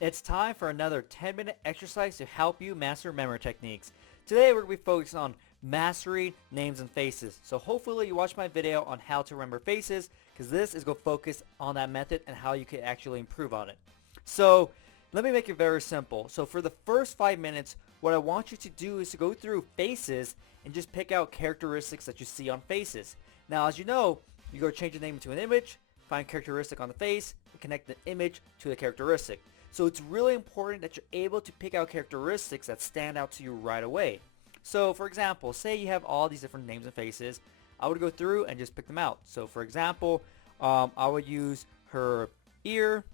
It's time for another 10-minute exercise to help you master memory techniques. Today we're going to be focusing on mastering names and faces. So hopefully you watch my video on how to remember faces, because this is going to focus on that method and how you can actually improve on it. So let me make it very simple. So for the first 5 minutes, what I want you to do is to go through faces and just pick out characteristics that you see on faces. Now, as you know, you go change the name into an image, find characteristic on the face, and connect the image to the characteristic. So it's really important that you're able to pick out characteristics that stand out to you right away. So for example, say you have all these different names and faces. I would go through and just pick them out. So for example, I would use her ear,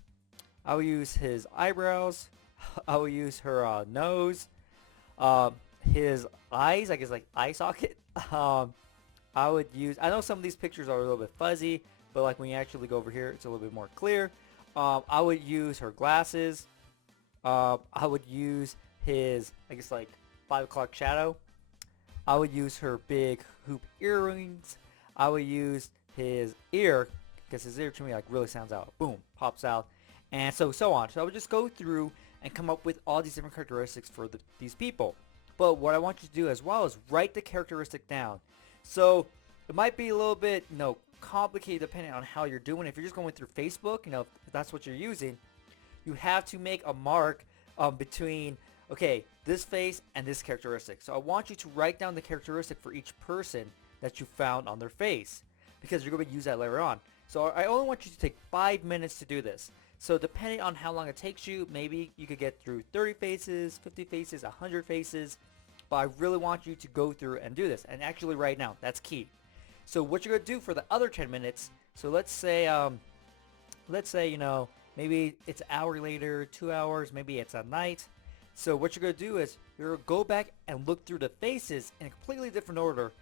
I would use his eyebrows, I would use her nose, his eyes, I guess like eye socket. I would use, I know some of these pictures are a little bit fuzzy, but like when you actually go over here, it's a little bit more clear. I would use her glasses. I would use his, I guess like 5 o'clock shadow. I would use her big hoop earrings. I would use his ear, because his ear to me like really sounds out. Boom, pops out. And so on. So I would just go through and come up with all these different characteristics for these people. But what I want you to do as well is write the characteristic down. So it might be a little bit, complicated depending on how you're doing. If you're just going through Facebook, if that's what you're using, you have to make a mark between, okay, this face and this characteristic. So I want you to write down the characteristic for each person that you found on their face, because you're going to use that later on. So I only want you to take 5 minutes to do this. So depending on how long it takes you, maybe you could get through 30 faces, 50 faces, 100 faces. But I really want you to go through and do this. And actually right now, that's key. So what you're going to do for the other 10 minutes, so let's say, maybe it's an hour later, 2 hours, maybe it's at night. So what you're going to do is you're going to go back and look through the faces in a completely different order.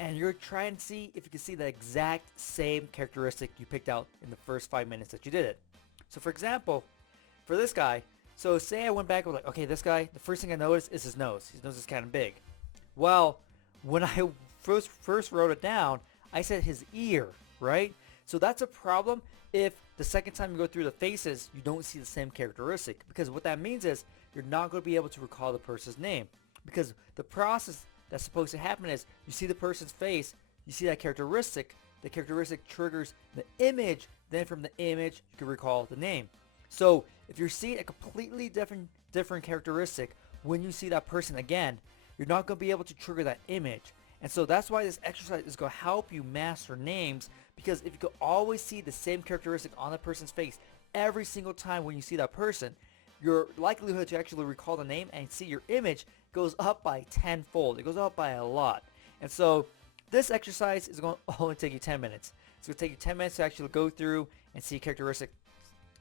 And you're trying to see if you can see the exact same characteristic you picked out in the first 5 minutes that you did it. So for example, for this guy, so say I went back and was like, okay, this guy, the first thing I noticed is his nose. His nose is kind of big. Well, when I first wrote it down, I said his ear, right? So that's a problem if the second time you go through the faces, you don't see the same characteristic. Because what that means is you're not going to be able to recall the person's name. Because the process that's supposed to happen is you see the person's face, you see that characteristic, the characteristic triggers the image, then from the image you can recall the name. So if you're seeing a completely different characteristic when you see that person again, you're not going to be able to trigger that image. And so that's why this exercise is going to help you master names, because if you can always see the same characteristic on the person's face every single time when you see that person, your likelihood to actually recall the name and see your image goes up by tenfold. It goes up by a lot. And so this exercise is going to only take you 10 minutes. It's going to take you 10 minutes to actually go through and see characteristics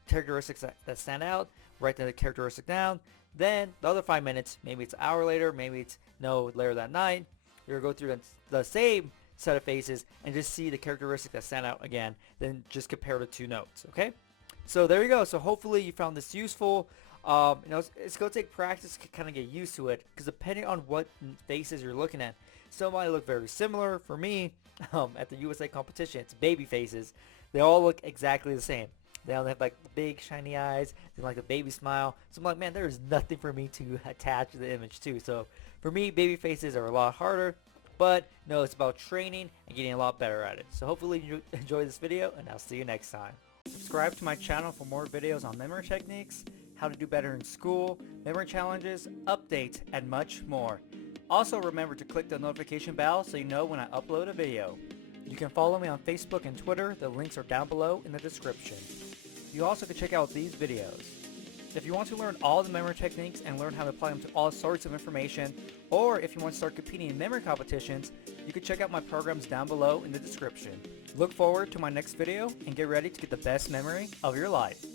that stand out, write the characteristic down. Then the other 5 minutes, maybe it's an hour later, maybe it's later that night, you're going to go through the same set of faces and just see the characteristic that stand out again, then just compare the two notes, okay? So there you go. So hopefully you found this useful. It's going to take practice to kind of get used to it, because depending on what faces you're looking at, some might look very similar. For me, at the USA competition, it's baby faces. They all look exactly the same. They all have like the big shiny eyes, they like the baby smile. So I'm like, man, there is nothing for me to attach to the image to. So for me, baby faces are a lot harder, but it's about training and getting a lot better at it. So hopefully you enjoy this video, and I'll see you next time. Subscribe to my channel for more videos on memory techniques, how to do better in school, memory challenges, updates, and much more. Also remember to click the notification bell so you know when I upload a video. You can follow me on Facebook and Twitter. The links are down below in the description. You also can check out these videos. If you want to learn all the memory techniques and learn how to apply them to all sorts of information, or if you want to start competing in memory competitions, you can check out my programs down below in the description. Look forward to my next video and get ready to get the best memory of your life.